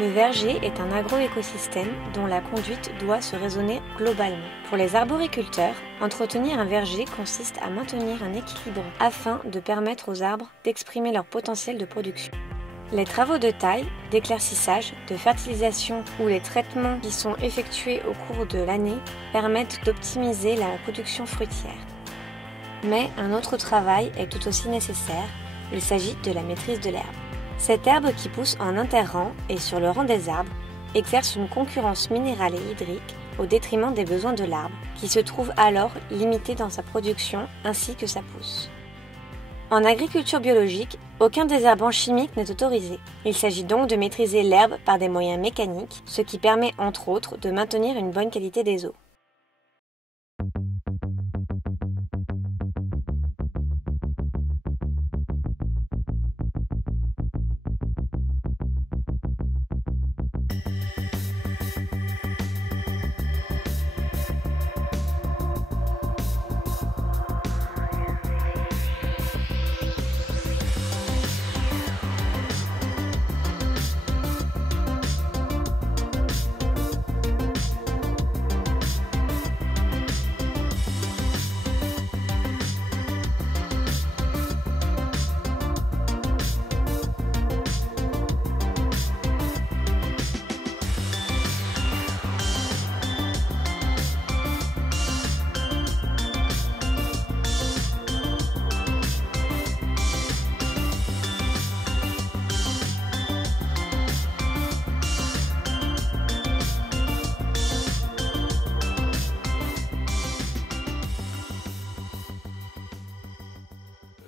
Le verger est un agroécosystème dont la conduite doit se raisonner globalement. Pour les arboriculteurs, entretenir un verger consiste à maintenir un équilibre afin de permettre aux arbres d'exprimer leur potentiel de production. Les travaux de taille, d'éclaircissage, de fertilisation ou les traitements qui sont effectués au cours de l'année permettent d'optimiser la production fruitière. Mais un autre travail est tout aussi nécessaire, il s'agit de la maîtrise de l'herbe. Cette herbe qui pousse en interrang et sur le rang des arbres exerce une concurrence minérale et hydrique au détriment des besoins de l'arbre, qui se trouve alors limité dans sa production ainsi que sa pousse. En agriculture biologique, aucun désherbant chimique n'est autorisé. Il s'agit donc de maîtriser l'herbe par des moyens mécaniques, ce qui permet entre autres de maintenir une bonne qualité des eaux.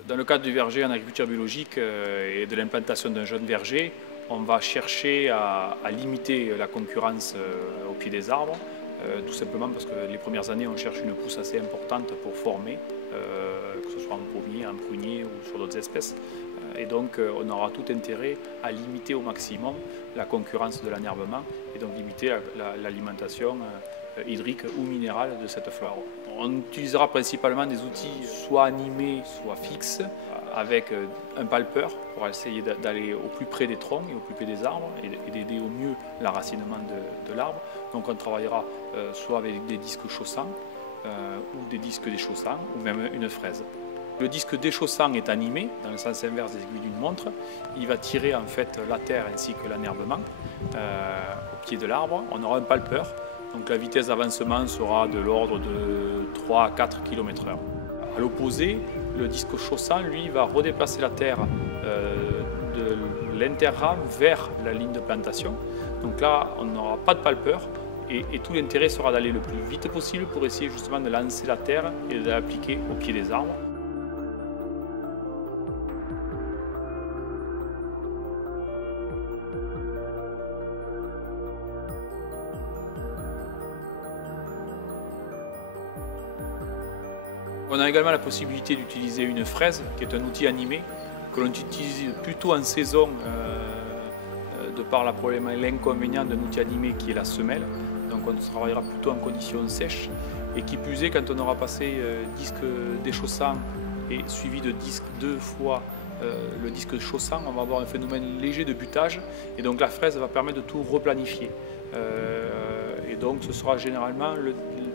Dans le cadre du verger en agriculture biologique et de l'implantation d'un jeune verger, on va chercher à limiter la concurrence au pied des arbres, tout simplement parce que les premières années, on cherche une pousse assez importante pour former, que ce soit en pommier, en prunier ou sur d'autres espèces. Et donc, on aura tout intérêt à limiter au maximum la concurrence de l'enherbement et donc limiter l'alimentation hydrique ou minérale de cette fleur. On utilisera principalement des outils soit animés, soit fixes, avec un palpeur pour essayer d'aller au plus près des troncs et au plus près des arbres et d'aider au mieux l'enracinement de l'arbre. Donc on travaillera soit avec des disques chaussants ou des disques déchaussants ou même une fraise. Le disque déchaussant est animé dans le sens inverse des aiguilles d'une montre. Il va tirer en fait la terre ainsi que l'enherbement au pied de l'arbre. On aura un palpeur. Donc la vitesse d'avancement sera de l'ordre de 3 à 4 km/h. A l'opposé, le disque chaussant, lui, va redéplacer la terre de l'interrang vers la ligne de plantation. Donc là, on n'aura pas de palpeur et tout l'intérêt sera d'aller le plus vite possible pour essayer justement de lancer la terre et de l'appliquer au pied des arbres. On a également la possibilité d'utiliser une fraise, qui est un outil animé, que l'on utilise plutôt en saison, de par l'inconvénient d'un outil animé qui est la semelle. Donc on travaillera plutôt en conditions sèches. Et qui plus est, quand on aura passé disque déchaussant et suivi de disque 2 fois le disque chaussant, on va avoir un phénomène léger de butage. Et donc la fraise va permettre de tout replanifier. Et donc ce sera généralement le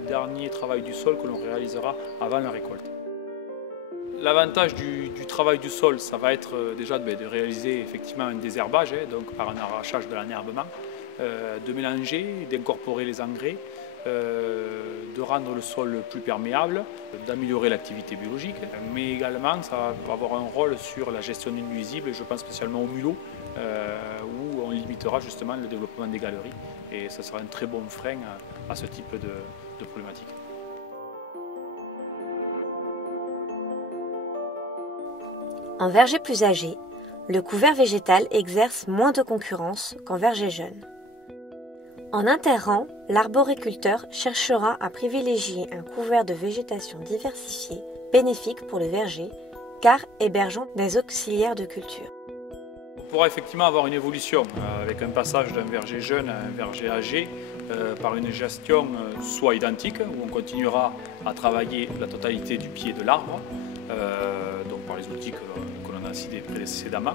dernier travail du sol que l'on réalisera avant la récolte. L'avantage du travail du sol, ça va être déjà de réaliser effectivement un désherbage, donc par un arrachage de l'enherbement, de mélanger, d'incorporer les engrais, de rendre le sol plus perméable, d'améliorer l'activité biologique, mais également ça va avoir un rôle sur la gestion des nuisibles, je pense spécialement au mulot, où on limitera justement le développement des galeries et ça sera un très bon frein à ce type de problématique. En verger plus âgé, le couvert végétal exerce moins de concurrence qu'en verger jeune. En interrang, l'arboriculteur cherchera à privilégier un couvert de végétation diversifiée, bénéfique pour le verger, car hébergeant des auxiliaires de culture. On pourra effectivement avoir une évolution avec un passage d'un verger jeune à un verger âgé par une gestion soit identique, où on continuera à travailler la totalité du pied de l'arbre, donc par les outils que l'on a cités précédemment,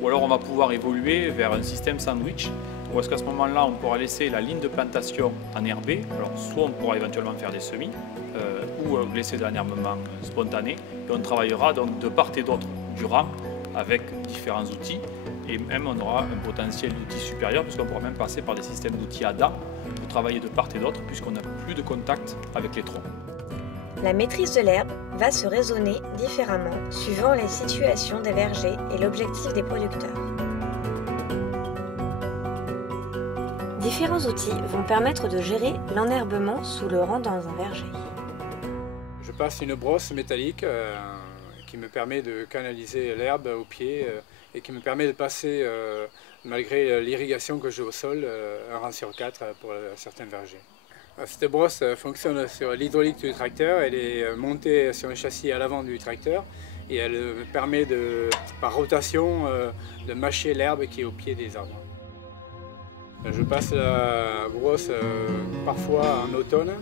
ou alors on va pouvoir évoluer vers un système sandwich Ou est-ce qu'à ce moment-là, on pourra laisser la ligne de plantation enherbée? Alors, soit on pourra éventuellement faire des semis, ou laisser de l'enherbement spontané. Et on travaillera donc de part et d'autre du rang avec différents outils. Et même on aura un potentiel d'outils supérieur, puisqu'on pourra même passer par des systèmes d'outils ADA pour travailler de part et d'autre, puisqu'on n'a plus de contact avec les troncs. La maîtrise de l'herbe va se raisonner différemment suivant les situations des vergers et l'objectif des producteurs. Différents outils vont permettre de gérer l'enherbement sous le rang dans un verger. Je passe une brosse métallique qui me permet de canaliser l'herbe au pied et qui me permet de passer, malgré l'irrigation que j'ai au sol, un rang sur 4 pour certains vergers. Cette brosse fonctionne sur l'hydraulique du tracteur, elle est montée sur un châssis à l'avant du tracteur et elle permet par rotation de mâcher l'herbe qui est au pied des arbres. Je passe la brosse parfois en automne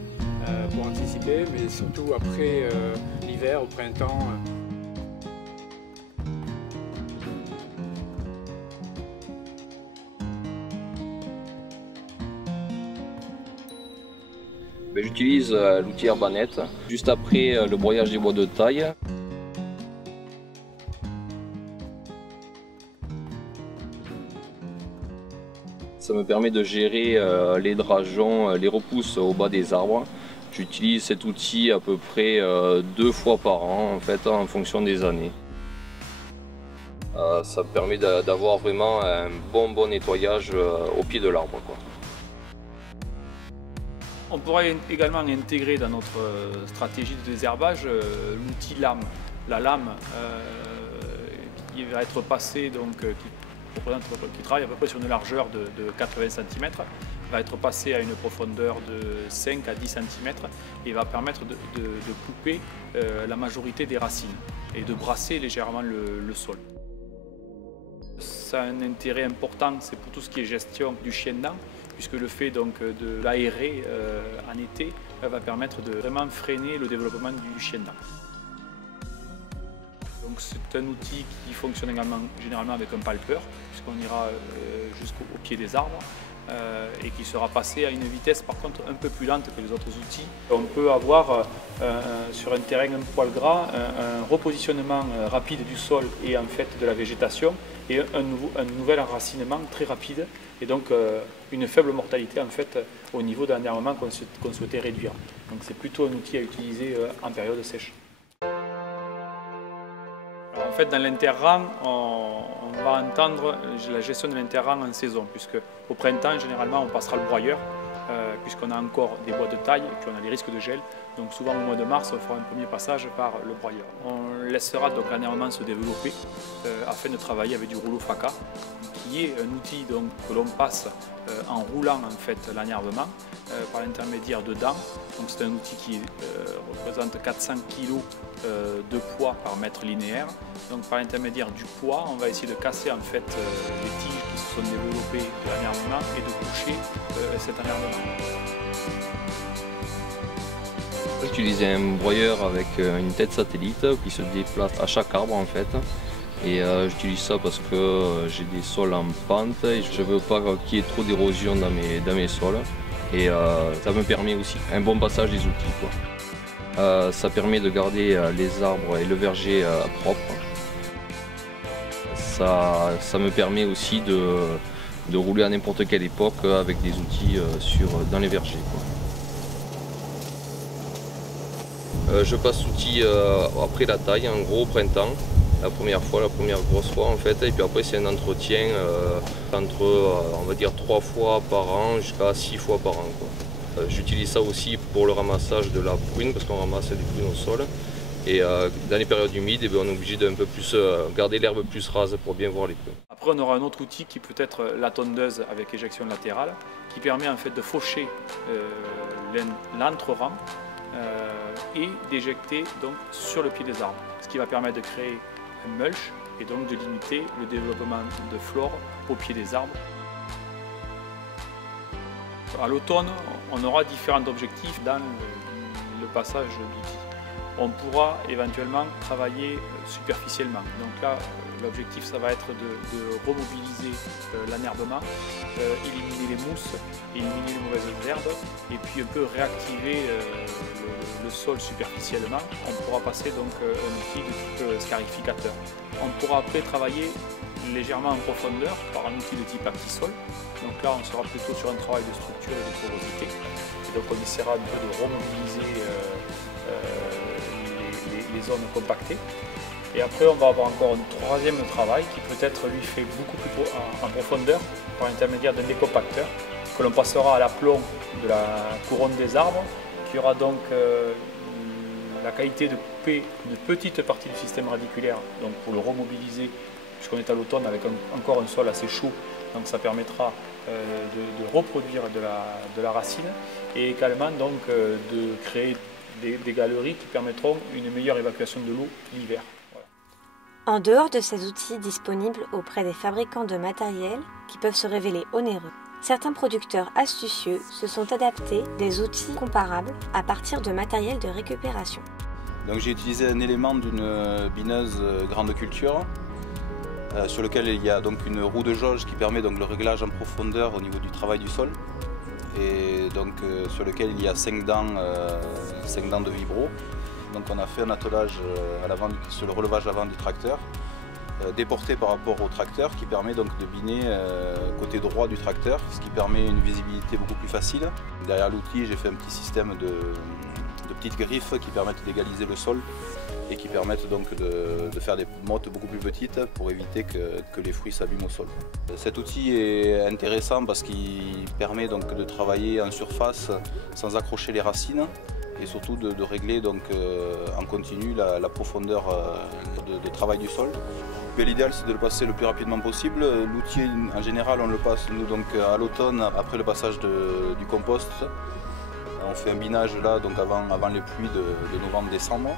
pour anticiper, mais surtout après l'hiver, au printemps. J'utilise l'outil Herbanette juste après le broyage des bois de taille. Ça me permet de gérer les drageons, les repousses au bas des arbres. J'utilise cet outil à peu près 2 fois par an en fait, en fonction des années. Ça me permet d'avoir vraiment un bon nettoyage au pied de l'arbre. On pourrait également intégrer dans notre stratégie de désherbage l'outil lame. La lame qui va être passée, donc, qui travaille à peu près sur une largeur de 80 cm, va être passée à une profondeur de 5 à 10 cm et va permettre de couper la majorité des racines et de brasser légèrement le sol. Ça a un intérêt important, c'est pour tout ce qui est gestion du chien de dent, puisque le fait donc de l'aérer en été va permettre de vraiment freiner le développement du chien de dent. Donc c'est un outil qui fonctionne également généralement avec un palpeur, puisqu'on ira jusqu'au pied des arbres et qui sera passé à une vitesse par contre un peu plus lente que les autres outils. On peut avoir sur un terrain un poil gras un repositionnement rapide du sol et en fait de la végétation et un nouvel enracinement très rapide et donc une faible mortalité en fait au niveau d'un enherbement qu'on souhaitait réduire. Donc c'est plutôt un outil à utiliser en période sèche. Alors, en fait dans l'interrang, on va entendre la gestion de l'interrang en saison, puisque au printemps généralement on passera le broyeur, puisqu'on a encore des bois de taille et puis on a les risques de gel. Donc souvent au mois de mars, on fera un premier passage par le broyeur. On laissera donc l'enherbement se développer afin de travailler avec du rouleau FACA, qui est un outil donc, que l'on passe en roulant en fait l'enherbement par l'intermédiaire de dents. Donc c'est un outil qui représente 400 kg de poids par mètre linéaire. Donc par l'intermédiaire du poids, on va essayer de casser en fait les tiges qui se sont développées de l'enherbement et de coucher cet enherbement. J'utilisais un broyeur avec une tête satellite qui se déplace à chaque arbre en fait. Et j'utilise ça parce que j'ai des sols en pente et je ne veux pas qu'il y ait trop d'érosion dans mes sols. Et ça me permet aussi un bon passage des outils. Ça permet de garder les arbres et le verger propres. Ça me permet aussi de rouler à n'importe quelle époque avec des outils dans les vergers. Je passe l'outil après la taille, en gros au printemps, la première grosse fois en fait, et puis après c'est un entretien entre on va dire 3 fois par an jusqu'à 6 fois par an. J'utilise ça aussi pour le ramassage de la prune, parce qu'on ramasse du prune au sol. Et dans les périodes humides, on est obligé d'un peu plus garder l'herbe plus rase pour bien voir les prunes. Après on aura un autre outil qui peut être la tondeuse avec éjection latérale, qui permet en fait de faucher l'entre-rang et d'éjecter donc sur le pied des arbres, ce qui va permettre de créer un mulch et donc de limiter le développement de flore au pied des arbres. À l'automne, on aura différents objectifs dans le passage d'outils. on pourra éventuellement travailler superficiellement. Donc là, l'objectif, ça va être de remobiliser l'enherbement, éliminer les mousses, éliminer les mauvaises herbes, et puis un peu réactiver le sol superficiellement. On pourra passer donc un outil de type scarificateur. On pourra après travailler légèrement en profondeur par un outil de type Actisol. Donc là, on sera plutôt sur un travail de structure et de porosité. Et donc on essaiera un peu de remobiliser les zones compactées. Et après, on va avoir encore un troisième travail qui peut-être lui fait beaucoup plus en profondeur par l'intermédiaire d'un décompacteur que l'on passera à l'aplomb de la couronne des arbres, qui aura donc la qualité de couper une petite partie du système radiculaire, donc pour le remobiliser, puisqu'on est à l'automne avec encore un sol assez chaud, donc ça permettra de reproduire de la racine, et également donc de créer des galeries qui permettront une meilleure évacuation de l'eau l'hiver. Voilà. En dehors de ces outils disponibles auprès des fabricants de matériel qui peuvent se révéler onéreux, certains producteurs astucieux se sont adaptés des outils comparables à partir de matériel de récupération. Donc j'ai utilisé un élément d'une bineuse grande culture sur lequel il y a donc une roue de jauge qui permet donc le réglage en profondeur au niveau du travail du sol, et donc sur lequel il y a 5 dents de vibro. Donc on a fait un attelage à l'avant sur le relevage avant du tracteur, déporté par rapport au tracteur, qui permet donc de biner côté droit du tracteur, ce qui permet une visibilité beaucoup plus facile. Derrière l'outil, j'ai fait un petit système de petites griffes qui permettent d'égaliser le sol et qui permettent donc de faire des mottes beaucoup plus petites pour éviter que les fruits s'abîment au sol. Cet outil est intéressant parce qu'il permet donc de travailler en surface sans accrocher les racines, et surtout de régler donc en continu la profondeur de travail du sol. L'idéal, c'est de le passer le plus rapidement possible. L'outil, en général, on le passe nous donc à l'automne, après le passage du compost. On fait un binage là, donc avant les pluies de novembre-décembre.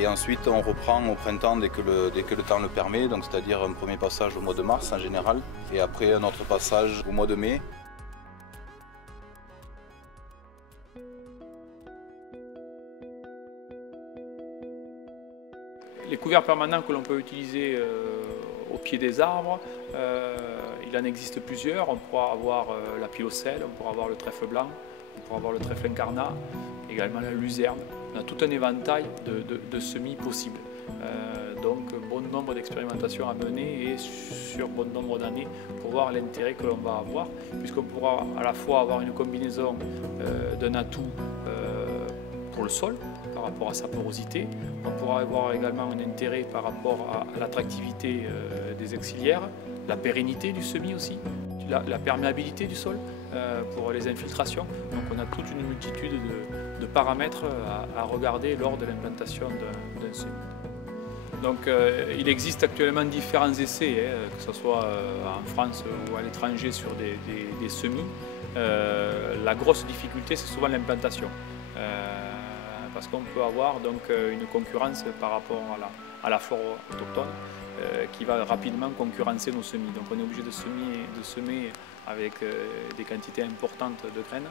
Et ensuite, on reprend au printemps dès que le temps le permet, donc c'est-à-dire un premier passage au mois de mars en général, et après un autre passage au mois de mai. Les couverts permanents que l'on peut utiliser au pied des arbres, il en existe plusieurs. On pourra avoir la pilocelle, on pourra avoir le trèfle blanc, on pourra avoir le trèfle incarnat, également la luzerne. On a tout un éventail de semis possibles. Donc bon nombre d'expérimentations à mener et sur bon nombre d'années pour voir l'intérêt que l'on va avoir, puisqu'on pourra à la fois avoir une combinaison d'un atout pour le sol par rapport à sa porosité. On pourra avoir également un intérêt par rapport à l'attractivité des auxiliaires, la pérennité du semis aussi, la perméabilité du sol pour les infiltrations. Donc on a toute une multitude de paramètres à regarder lors de l'implantation d'un semis. Donc il existe actuellement différents essais, que ce soit en France ou à l'étranger sur des semis. La grosse difficulté, c'est souvent l'implantation. Parce qu'on peut avoir donc une concurrence par rapport à la flore autochtone qui va rapidement concurrencer nos semis. Donc on est obligé de semer avec des quantités importantes de graines.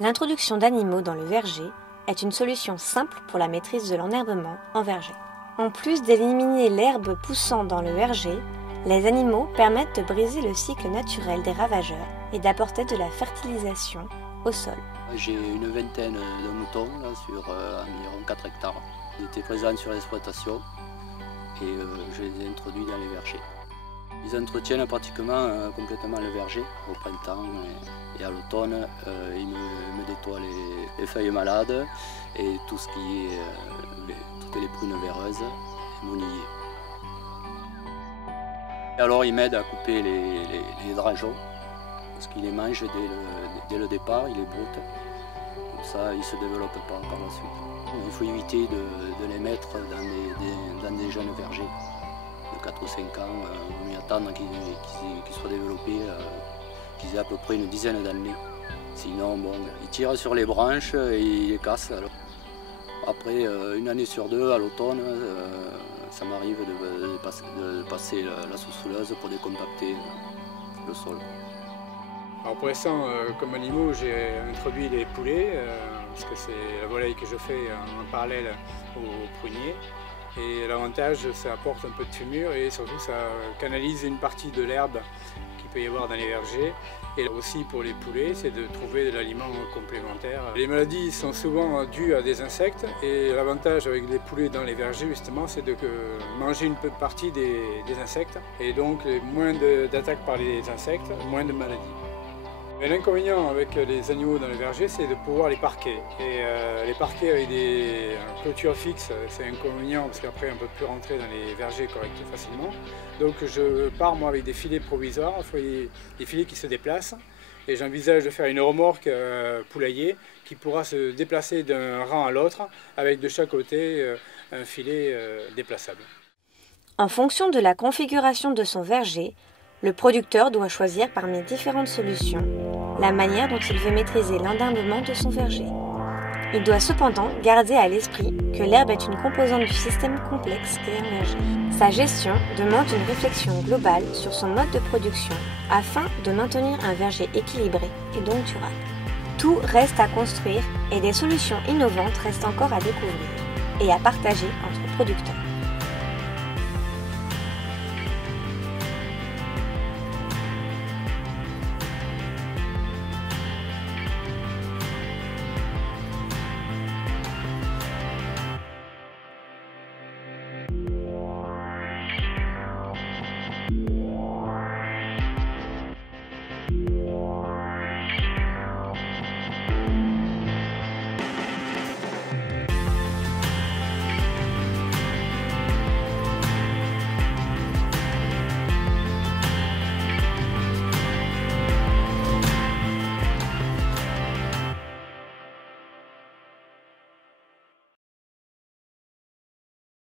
L'introduction d'animaux dans le verger est une solution simple pour la maîtrise de l'enherbement en verger. En plus d'éliminer l'herbe poussant dans le verger, les animaux permettent de briser le cycle naturel des ravageurs et d'apporter de la fertilisation au sol. J'ai une vingtaine de moutons là, sur environ 4 hectares. Ils étaient présents sur l'exploitation et je les ai introduits dans les vergers. Ils entretiennent pratiquement complètement le verger au printemps et à l'automne. Ils me nettoient les feuilles malades et tout ce qui est toutes les prunes véreuses et monillées. Et alors ils m'aident à couper les drageons parce qu'ils les mangent dès le départ, ils les broutent. Comme ça, ils ne se développent pas par la suite. Il faut éviter de les mettre dans des jeunes vergers de 4 ou 5 ans. On y attendre qu'ils soient développés, qu'ils aient à peu près une dizaine d'années. Sinon, bon, ils tirent sur les branches et ils les cassent. Alors. Après, une année sur deux, à l'automne, ça m'arrive de passer la sous-souleuse pour décompacter le sol. Alors pour l'instant, comme animaux, j'ai introduit les poulets parce que c'est la volaille que je fais en parallèle au prunier. Et l'avantage, ça apporte un peu de fumure et surtout ça canalise une partie de l'herbe qu'il peut y avoir dans les vergers. Et aussi pour les poulets, c'est de trouver de l'aliment complémentaire. Les maladies sont souvent dues à des insectes et l'avantage avec les poulets dans les vergers justement, c'est de manger une partie des insectes et donc moins d'attaques par les insectes, moins de maladies. L'inconvénient avec les animaux dans les vergers, c'est de pouvoir les parquer. Et les parquer avec des clôtures fixes, c'est inconvénient parce qu'après on ne peut plus rentrer dans les vergers correctement facilement. Donc je pars moi avec des filets provisoires, des filets qui se déplacent. Et j'envisage de faire une remorque poulailler qui pourra se déplacer d'un rang à l'autre avec de chaque côté un filet déplaçable. En fonction de la configuration de son verger, le producteur doit choisir parmi différentes solutions la manière dont il veut maîtriser l'endarbement de son verger. Il doit cependant garder à l'esprit que l'herbe est une composante du système complexe qu'est un verger. Sa gestion demande une réflexion globale sur son mode de production afin de maintenir un verger équilibré et donc durable. Tout reste à construire et des solutions innovantes restent encore à découvrir et à partager entre producteurs.